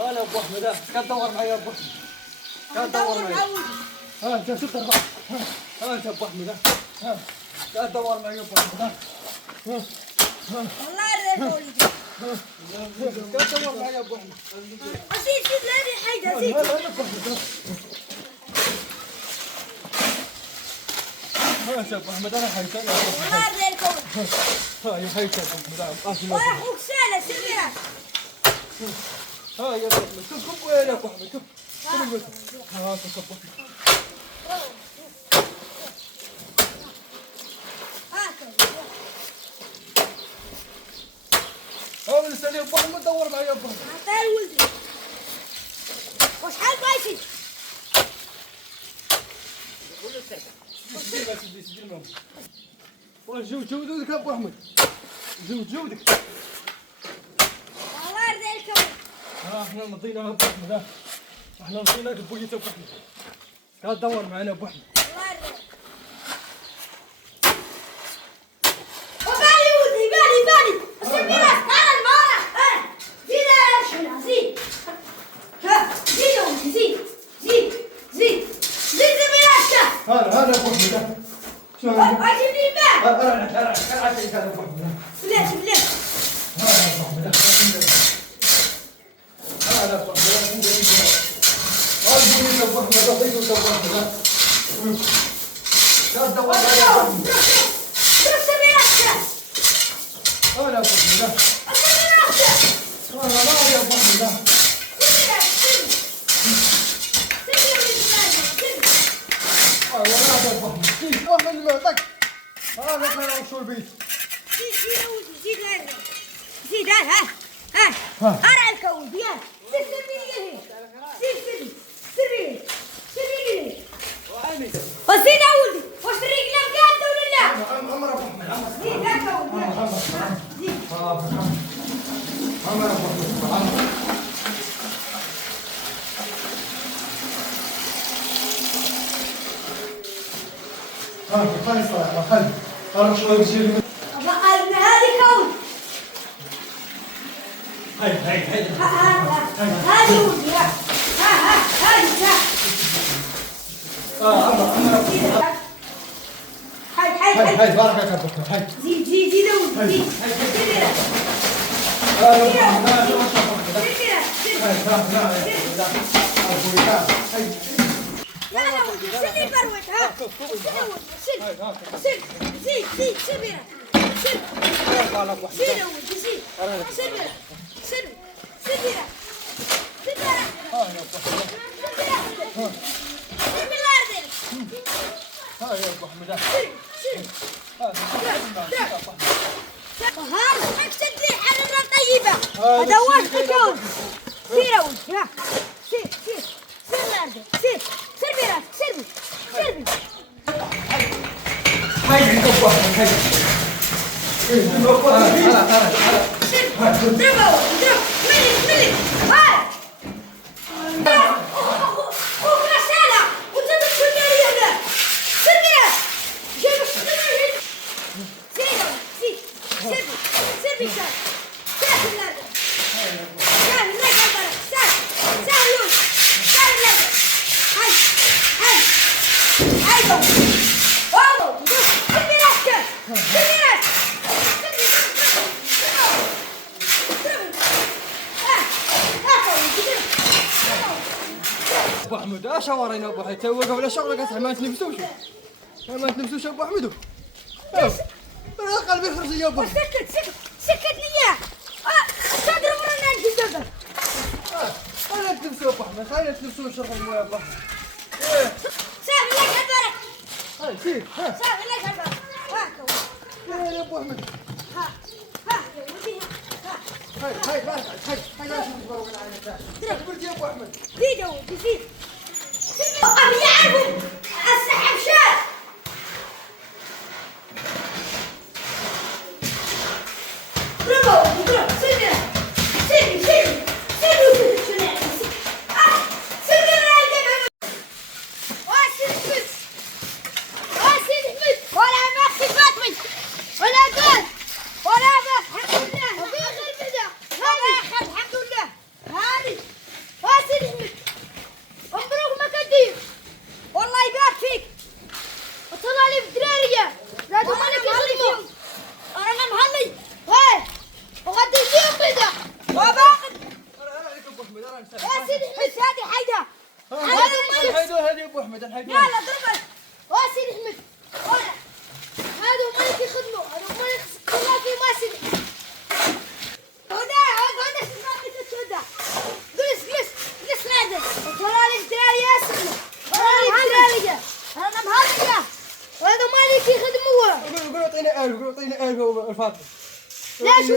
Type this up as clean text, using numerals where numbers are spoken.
هلا ابو احمد، كان تدور معي يا ابو احمد، كان تدور معي. ها انت شو ترفع؟ ها انت ابو احمد، ها كان تدور معي يا ابو احمد. ها والله ريت ولدي. كان تدور معي يا ابو احمد. أزيد لاني حيد أزيد. هلا هلا ابو احمد. ها يا ابو احمد انا حيت انا. والله ريت ولدي. ها يا حيت يا ابو احمد. ويا أخوك سالة سميرة. ها يا ابو احمد، شوف وين يا ابو احمد، شوف ها شوف ابو احمد. ها من السنة ابو احمد دور معي يا ابو احمد. عطيه ولدي. وشحال بايشي؟ سجل معهم. جودك يا ابو احمد، جودك. والله ريت ولدي. ها احنا مضينا ابو احمد، ها احنا مضينا بوية ابو احمد. تعال دور معنا ابو احمد. والله ريت. وبالي ولدي بالي. سميرة تعال المرة. زيد يا شنو زيد. زيد يا ولدي زيد سميرة. هلا ابو احمد، شو أجيبني الباب. انا عشان كان ابو احمد. بلاش. هلا ابو احمد، هلا ابو احمد، هلا ابو احمد، ضيفوا ابو احمد. لا تدور على ابو احمد. شوف سميرة. هلا ابو احمد، هلا لا يا ابو احمد. والله ابو احمد، كيف واحد اللي معطاك هذا كان وصول البيت. زيد ها ارى الكون يا سير وزيد يا ولدي واش الرجال قاعده ولا لا؟ عمر ابو احمد، عمر زيد الكون عمر ابو احمد. خلي صراحة خلي أنا شوي بصير أبا قال هذه كون هاي هذه ولدي هذه هاي بارك الله فيك هاي زيد يا ولدي لا سيدي بروت ها زيد سميرة سير يا ولدي زيد سميرة هاي يا ابو احمد. هذا حق تدري حرارة طيبة هذا واش الكون سير يا ولدي ها سير لارده سير براسك سير بي هاي عند ابو احمد هاي. اضرب ملك هاي اخوك رسالة وانت تدخل لي هنا سير براسك جايب الشغل سير بي سير لارده سهل لك البرك سهل يوسف سهل لك هاي اوه سير براسك ابو احمد اش ورينا ابو احمد توقف على شغلك ما تلبسوش ابو احمد. قلبي يخرج يا ابو احمد. سكت لي تضرب لنا الجدد خلينا تلبسوا ابو احمد، خلينا تلبسوا شغل يا ابو احمد. سهل لك البرك هاي سير سهل لك البرك يا ابو احمد. يا ولدي هاي لا شوف تبارك الله عليك. قلت يا ابو احمد زيد يا ولدي زيد أبي يعرفوا السحب شاف اضرب سير ولا ما خدمت ولا قال ولا ما الحمد لله يا سيدي احمد هذه حاجه. هذه ابو احمد الحيدان. لا ضربك. يا سيدي احمد هذا مالك يخدموا، هذا مالك كلها في ما سيدي. هدا هدا جلس نادر. ترى الدراري يا سيدي. انا بهذا هذا مالك يخدموا. قولوا اعطينا 1000 قولوا اعطينا 1000 الفاضل. لا شو